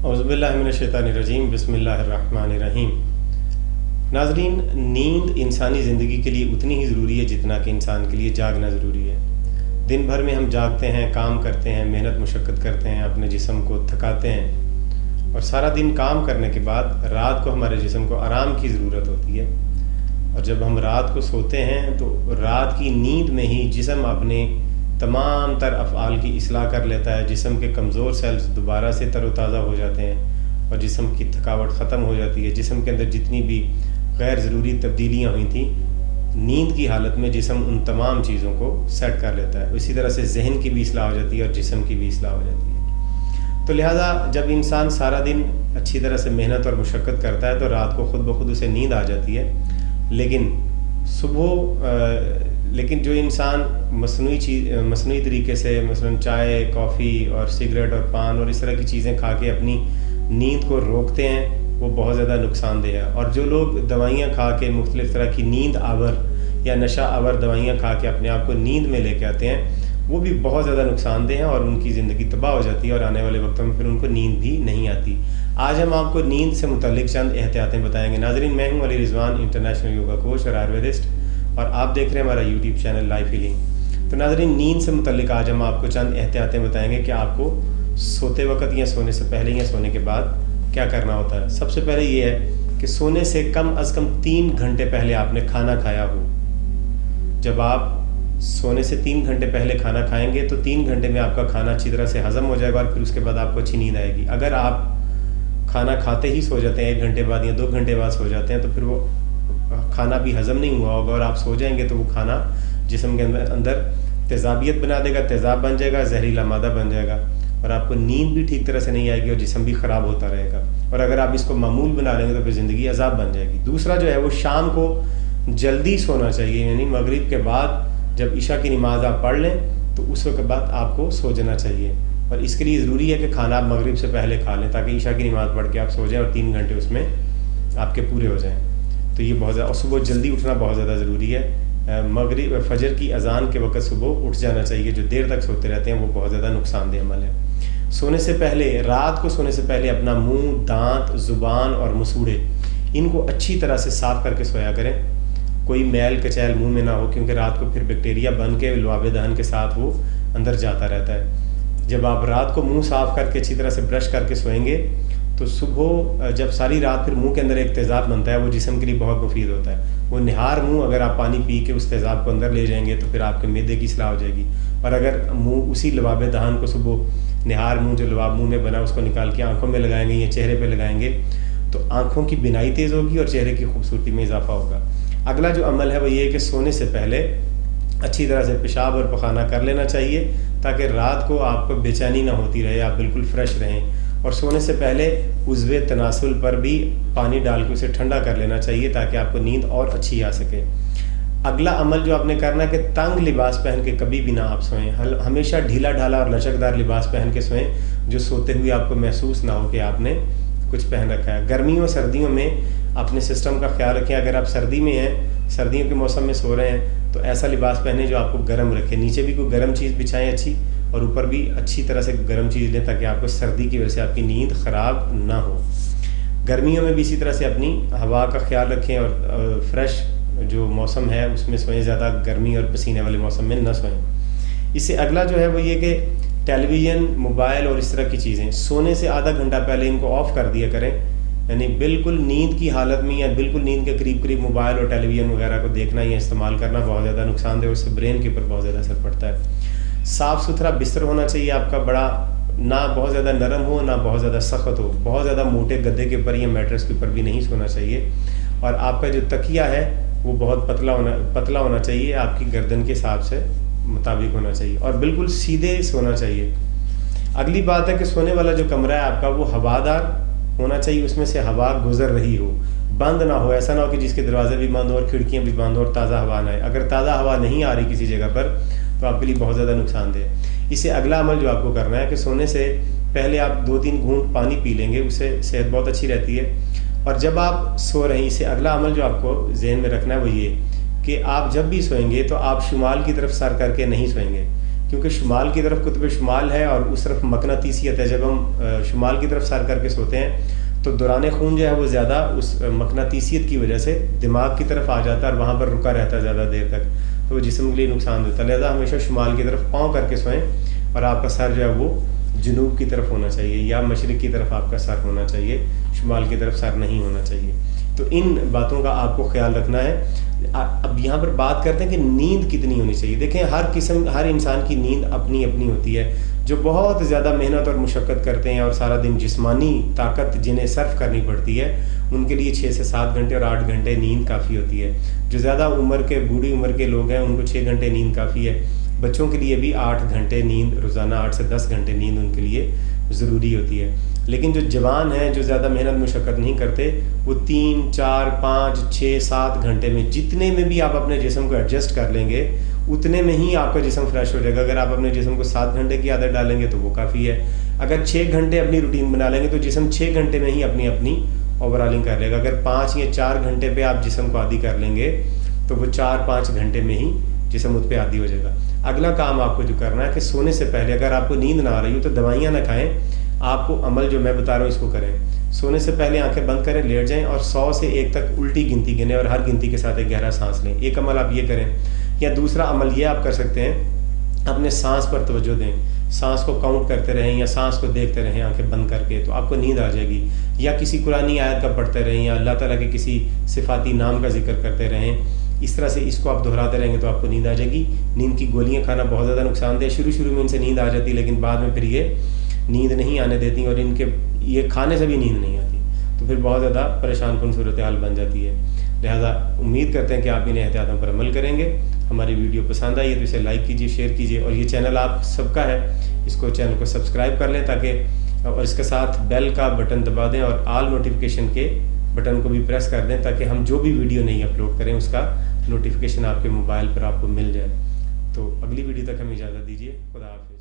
औज़ुबिल्लाहि मिनश्शैतानिर्रजीम बिस्मिल्लाहिर्रहमानिर्रहीम। नाज़रीन, नींद इंसानी ज़िंदगी के लिए उतनी ही ज़रूरी है जितना कि इंसान के लिए जागना ज़रूरी है। दिन भर में हम जागते हैं, काम करते हैं, मेहनत मुशक्क़त करते हैं, अपने जिस्म को थकाते हैं और सारा दिन काम करने के बाद रात को हमारे जिस्म को आराम की ज़रूरत होती है। और जब हम रात को सोते हैं तो रात की नींद में ही जिस्म अपने तमाम तर अफ़आल की इस्लाह कर लेता है। जिस्म के कमज़ोर सेल्स दोबारा से तरोताज़ा हो जाते हैं और जिस्म की थकावट ख़त्म हो जाती है। जिस्म के अंदर जितनी भी गैर ज़रूरी तब्दीलियाँ हुई थी, नींद की हालत में जिस्म उन तमाम चीज़ों को सेट कर लेता है। इसी तरह से जहन की भी इस्लाह हो जाती है और जिस्म की भी इस्लाह हो जाती है। तो लिहाजा जब इंसान सारा दिन अच्छी तरह से मेहनत और मुशक्क़त करता है तो रात को ख़ुद ब खुद उसे नींद आ जाती है। लेकिन जो इंसान मसनूई तरीके से मसलन चाय, कॉफ़ी और सिगरेट और पान और इस तरह की चीज़ें खा के अपनी नींद को रोकते हैं, वो बहुत ज़्यादा नुकसानदेह है। और जो लोग दवाइयाँ खा के मुख्तलिफ़ तरह की नींद आवर या नशा आवर दवाइयाँ खा के अपने आप को नींद में लेके आते हैं, वो भी बहुत ज़्यादा नुकसानदेह हैं और उनकी ज़िंदगी तबाह हो जाती है और आने वाले वक्तों में फिर उनको नींद भी नहीं आती। आज हम आपको नींद से मुतल्लिक चंद एहतियातें बताएंगे। नाज़रीन, मैं हूँ Ali Rizwan, international yoga coach और आयुर्वेदिस्ट, और आप देख रहे हैं हमारा यूट्यूब चैनल लाइफ हीलिंग। तो नाज़रीन, नींद से मुतल्लिक आज हम आपको चंद एहतियातें बताएंगे कि आपको सोते वक्त या सोने से पहले या सोने के बाद क्या करना होता है। सबसे पहले ये है कि सोने से कम अज़ कम 3 घंटे पहले आपने खाना खाया हो। जब आप सोने से 3 घंटे पहले खाना खाएंगे तो 3 घंटे में आपका खाना अच्छी तरह से हज़म हो जाएगा और फिर उसके बाद आपको अच्छी नींद आएगी। अगर आप खाना खाते ही सो जाते हैं, 1 घंटे बाद या 2 घंटे बाद सो जाते हैं, तो फिर वो खाना भी हज़म नहीं हुआ होगा और आप सो जाएंगे तो वो खाना जिस्म के अंदर तेज़ाबियत बना देगा, तेज़ाब बन जाएगा, जहरीला मादा बन जाएगा और आपको नींद भी ठीक तरह से नहीं आएगी और जिस्म भी ख़राब होता रहेगा। और अगर आप इसको मामूल बना लेंगे तो फिर ज़िंदगी अज़ाब बन जाएगी। दूसरा जो है वो शाम को जल्दी सोना चाहिए, यानी मगरिब के बाद जब इशा की नमाज़ आप पढ़ लें तो उस वक्त बाद आपको सो जाना चाहिए। और इसके लिए ज़रूरी है कि खाना आप मगरिब से पहले खा लें ताकि इशा की नमाज़ पढ़ के आप सो जाएं और 3 घंटे उसमें आपके पूरे हो जाएं। तो ये बहुत ज़्यादा, और सुबह जल्दी उठना बहुत ज़्यादा ज़रूरी है। मगरिब फजर की अज़ान के वक्त सुबह उठ जाना चाहिए। जो देर तक सोते रहते हैं वो बहुत ज़्यादा नुकसानदेह अमल है। सोने से पहले, रात को सोने से पहले अपना मुंह, दांत, ज़ुबान और मसूड़े इनको अच्छी तरह से साफ़ करके सोया करें। कोई मैल कचैल मुंह में ना हो, क्योंकि रात को फिर बैक्टीरिया बन के लुआबे दहन के साथ वो अंदर जाता रहता है। जब आप रात को मुंह साफ़ करके अच्छी तरह से ब्रश करके सोएंगे तो सुबह जब सारी रात फिर मुंह के अंदर एक तेज़ाब बनता है, वो जिस्म के लिए बहुत मुफीद होता है। वो निहार मुंह अगर आप पानी पी के उस तेज़ाब को अंदर ले जाएंगे तो फिर आपके मैदे की इस्लाह हो जाएगी। और अगर मुंह उसी लबाब दहन को सुबह निहार मुंह जो लबाब मुंह में बना उसको निकाल के आँखों में लगाएंगे या चेहरे पर लगाएंगे तो आँखों की बिनाई तेज़ होगी और चेहरे की खूबसूरती में इजाफा होगा। अगला जो अमल है वो ये है कि सोने से पहले अच्छी तरह से पेशाब और पखाना कर लेना चाहिए ताकि रात को आपको बेचैनी ना होती रहे, आप बिल्कुल फ्रेश रहें। और सोने से पहले उज़्वे तनासुल पर भी पानी डाल के उसे ठंडा कर लेना चाहिए ताकि आपको नींद और अच्छी आ सके। अगला अमल जो आपने करना है कि तंग लिबास पहन के कभी भी ना आप सोएं। हमेशा ढीला ढाला और लचकदार लिबास पहन के सोएं जो सोते हुए आपको महसूस ना हो कि आपने कुछ पहन रखा है। गर्मियों सर्दियों में अपने सिस्टम का ख्याल रखें। अगर आप सर्दी में हैं, सर्दियों के मौसम में सो रहे हैं तो ऐसा लिबास पहने जो आपको गर्म रखे। नीचे भी कोई गर्म चीज़ बिछाएं अच्छी, और ऊपर भी अच्छी तरह से गर्म चीज़ लें ताकि आपको सर्दी की वजह से आपकी नींद ख़राब ना हो। गर्मियों में भी इसी तरह से अपनी हवा का ख्याल रखें और फ्रेश जो मौसम है उसमें सोएं, ज़्यादा गर्मी और पसीने वाले मौसम में न सोएं। इससे अगला जो है वो ये कि टेलीविज़न, मोबाइल और इस तरह की चीज़ें सोने से आधा घंटा पहले इनको ऑफ़ कर दिया करें। यानी बिल्कुल नींद की हालत में या बिल्कुल नींद के करीब करीब मोबाइल और टेलीविज़न वगैरह को देखना या इस्तेमाल करना बहुत ज़्यादा नुकसानदेह और उससे ब्रेन के ऊपर बहुत ज़्यादा असर पड़ता है। साफ़ सुथरा बिस्तर होना चाहिए आपका, बड़ा ना बहुत ज़्यादा नरम हो ना बहुत ज़्यादा सख्त हो। बहुत ज़्यादा मोटे गद्दे के ऊपर या मैट्रेस के ऊपर भी नहीं सोना चाहिए। और आपका जो तकिया है वो बहुत पतला होना चाहिए, आपकी गर्दन के हिसाब से मुताबिक होना चाहिए और बिल्कुल सीधे सोना चाहिए। अगली बात है कि सोने वाला जो कमरा है आपका वो हवादार होना चाहिए, उसमें से हवा गुजर रही हो, बंद ना हो। ऐसा ना हो कि जिसके दरवाजे भी बंद हो और खिड़कियाँ भी बंद हो और ताज़ा हवा ना आए। अगर ताज़ा हवा नहीं आ रही किसी जगह पर तो आपके लिए बहुत ज़्यादा नुकसानदेह। इससे अगला अमल जो आपको करना है कि सोने से पहले आप 2-3 घूंट पानी पी लेंगे, उससे सेहत बहुत अच्छी रहती है। और जब आप सो रहे हैं, इससे अगला अमल जो आपको जहन में रखना है वो ये कि आप जब भी सोएंगे तो आप शुमाल की तरफ सर करके नहीं सोएंगे। کیونکہ شمال کی طرف قطب شمال ہے اور اس طرف مقناطیسیت ہے. جب ہم شمال کی طرف سر کر کے سوتے ہیں تو دوران خون جو ہے وہ زیادہ اس مقناطیسیت کی وجہ سے دماغ کی طرف آ جاتا ہے اور وہاں پر رکا رہتا ہے زیادہ دیر تک, تو وہ جسم کے لیے نقصان دیتا ہے. لہٰذا ہمیشہ شمال کی طرف پاؤں کر کے سوئیں اور آپ کا سر جو ہے وہ جنوب کی طرف ہونا چاہیے یا مشرق کی طرف آپ کا سر ہونا چاہیے, شمال کی طرف سر نہیں ہونا چاہیے. تو ان باتوں کا آپ کو خیال رکھنا ہے. اب یہاں پر بات کرتے ہیں کہ نیند کتنی ہونی چاہیے. دیکھیں ہر انسان کی نیند اپنی اپنی ہوتی ہے. جو بہت زیادہ محنت اور مشقت کرتے ہیں اور سارا دن جسمانی طاقت جنہیں صرف کرنی پڑتی ہے, ان کے لیے 6 سے 7 گھنٹے اور 8 گھنٹے نیند کافی ہوتی ہے. جو زیادہ بوڑھی عمر کے لوگ ہیں ان کو 6 گھنٹے نیند کافی ہے. بچوں کے لیے بھی 8 گھنٹے نیند روزانہ, 8 سے 10 گھنٹے نیند ان کے لیے ضروری ہوتی ہے. لیکن جو جوان ہیں, جو زیادہ محنت مشقت نہیں کرتے, وہ 3, 4, 5, 6, 7 گھنٹے میں جتنے میں بھی آپ اپنے جسم کو ایڈجسٹ کر لیں گے اتنے میں ہی آپ کا جسم فریش ہو جائے گا. اگر آپ اپنے جسم کو 7 گھنٹے کی عادت ڈالیں گے تو وہ کافی ہے. اگر 6 گھنٹے اپنی روٹین بنا لیں گے تو جسم 6 گھنٹے میں ہی اپنی اوور آلنگ کر لے گا. اگر 5 یا 4 گھنٹے پہ آپ جسم کو عادی کر لیں گے تو وہ 4-5 گھنٹے میں ہی جسم اس پہ عادی ہو جائے گا. اگلا کام آپ کو جو کرنا ہے کہ سونے سے پہلے اگر آپ کو نیند نہ آ رہی ہو تو دوائیاں نہ کھائیں. آپ کو عمل جو میں بتا رہا ہوں اس کو کریں. سونے سے پہلے آنکھیں بند کریں, لیٹ جائیں اور 100 سے 1 تک الٹی گنتی گنیں اور ہر گنتی کے ساتھ ایک گہرا سانس لیں. ایک عمل آپ یہ کریں. یا دوسرا عمل یہ آپ کر سکتے ہیں, اپنے سانس پر توجہ دیں, سانس کو کاؤنٹ کرتے رہیں یا سانس کو دیکھتے رہیں آنکھیں بند کر کے, تو آپ کو نیند آ جائے گی. یا کسی قرآنی آیت کا پڑھتے رہیں یا اللہ تعالیٰ کے کسی صفاتی نام کا ذکر کرتے رہیں. اس طرح سے اس کو آپ دہراتے رہیں گے تو آپ کو نیند آ جائے گی. نیند کی گولیاں کھانا بہت زیادہ نقصان دہ. شروع میں ان سے نیند آ جاتی لیکن بعد میں پھر یہ نیند نہیں آنے دیتی اور ان کے یہ کھانے سے بھی نیند نہیں آتی, تو پھر بہت زیادہ پریشان کن صورتحال بن جاتی ہے. لہذا امید کرتے ہیں کہ آپ ان احتیاطوں پر عمل کریں گے. ہماری ویڈیو پسند آئی ہے تو اسے لائک کیجیے, شیئر کیجیے, اور یہ چینل آپ سب کا ہے, اس کو چینل کو سبسکرائب کر لیں تاکہ, اور اس کے ساتھ بیل کا بٹن دبا دیں اور آل نوٹیفیکیشن کے بٹن کو بھی پریس کر دیں تاکہ ہم جو بھی ویڈیو نہیں اپلوڈ کریں اس کا نوٹیفیکیشن آپ کے موبائل پر آپ کو مل جائے. تو اگلی ویڈیو تک ہمیں اجازت دیجیے. خدا حافظ.